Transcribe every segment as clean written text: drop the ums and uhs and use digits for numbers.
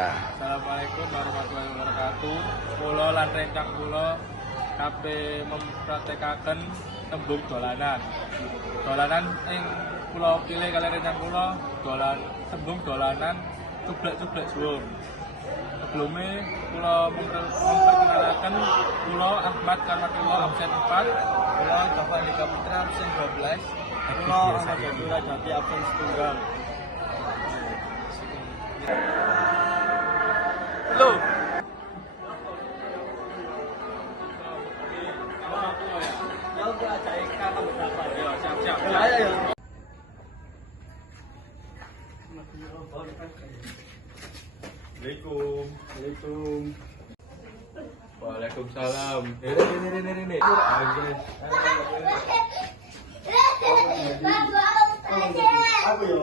Assalamualaikum warahmatullahi wabarakatuh. Kula lan rencang kula kabeh mempratekaken tembung dolanan. Dolanan ing kula pilih kali rencang kula tembung dolanan cublek-cublek juwung. Sebelumnya kula memperkenalkan kula Ahmad Karmatullah absen 4, kula Java Andika Putra absen 12, kula Ahmad Jadura Jati absen 1. Halo. Ya udah cari kata berapa ya, siap-siap. Ayo. Assalamualaikum. Waalaikumsalam. Ini. Aku ya.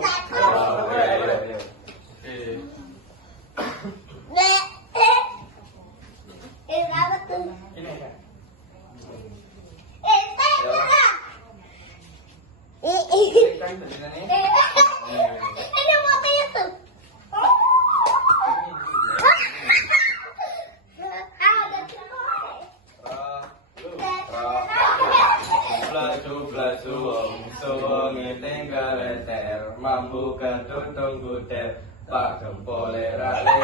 Mampu ketutung kudet Pak Gempole rale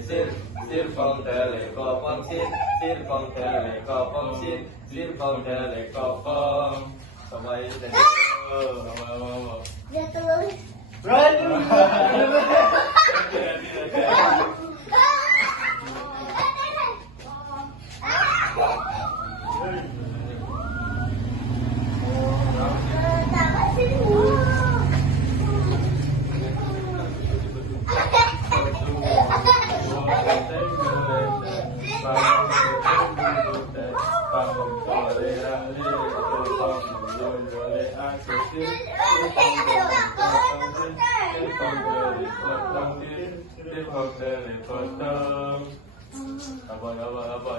Sir pong dele kopong Sir pong dele kopong Sir pong dele kopong Sampai tadi Dia terus apa